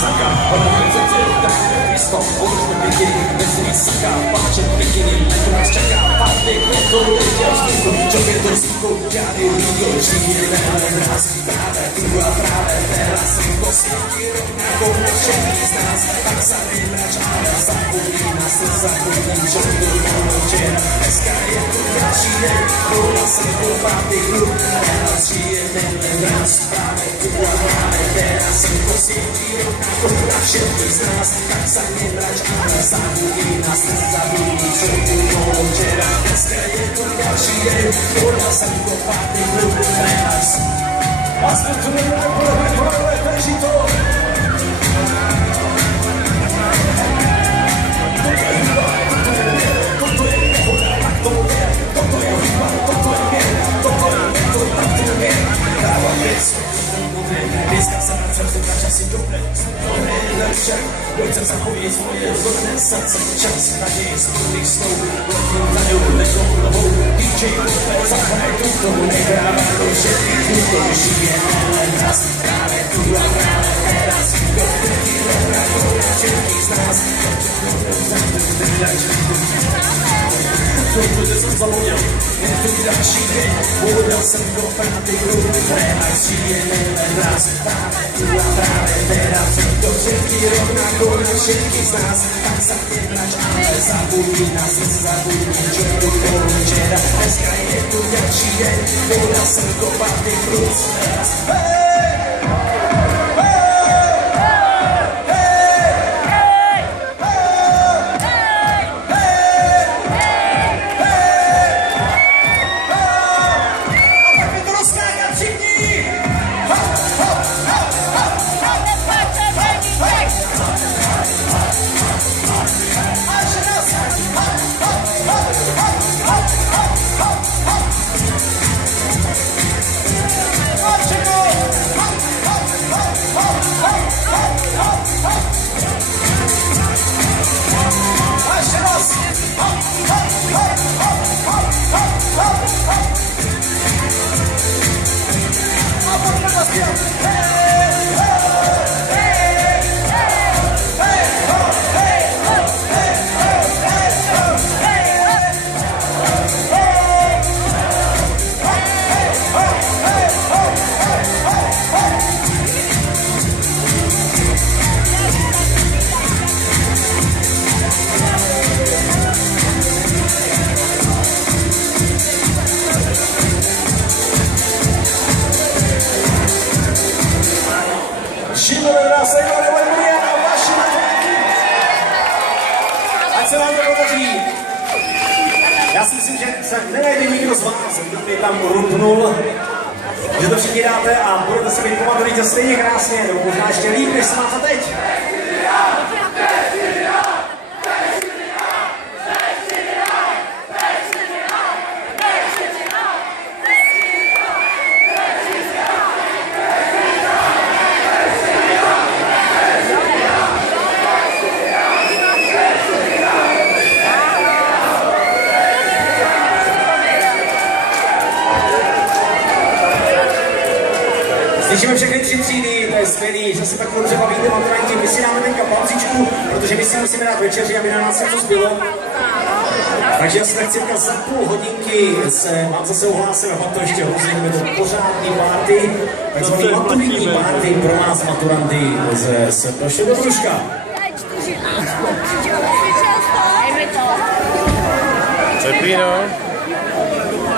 saka, organizace, takové město, obrovské bikiny, mezi saka, páčet bikiny, leto nás čaká, pátek, leto, letěl vzduchu, čopě to vzduchu, žádný lído, žijeme nás, právě tu a právě teraz, to světí rovnako na všechny z nás, tak sa vybračáme, zapomní nás, to zapomní, čo to bylo včera, dneska je to další den, voda jsem to pátý klub, teraz žijeme nás, právě tu a právě teraz, to světí rovnako na všetky z nás, tak sa vybračáme, zapomní nás, to zapomní, čo to bylo včera, dneska je to další den, voda jsem to pátý klub, teraz. Aspoň to nebude, drží to. Dneska se vracem se na časy dobré, však pojďte zachovět svoje vzorné srdce, čas naději z plných snů, letním za ňou ležou hlavou, DJ Popper zahraj tuto, nehrává to všetky tuto, žijeme len raz, právě tu a právě teraz, do který rovnako všetky z nás, to jsem zapomněl, je to další den, uhodil jsem do pátý klub, relax, žijeme len raz, právě tu a právě teraz, do všetky rovnako na všetky z nás, tak sa nebrač, ale zabudni nás, nezabudni, čo tu bolo včera, dneska je tu ďalší deň, uhodil jsem do pátý klub, teraz, Já si myslím, že se nenajde nikdo z vás, kdo by tam rupnul, že to všichni dáte a budete se být pamatovat stejně krásně, nebo možná ještě líp, než se máte teď. Slyšíme všechny 3 třídy, to je skvělý, že se tak dobře bavíte maturanti, my si dáme teďka pauzičku, protože my si musíme dát večeři, aby na nás něco zbylo. Takže asi tak cirka za půl hodinky se vám zase uhlásíme, a pak to ještě rozdělíme do pořádný party, takzvaný maturitní party pro nás maturanty ze Srdoše do Družka. Pepino.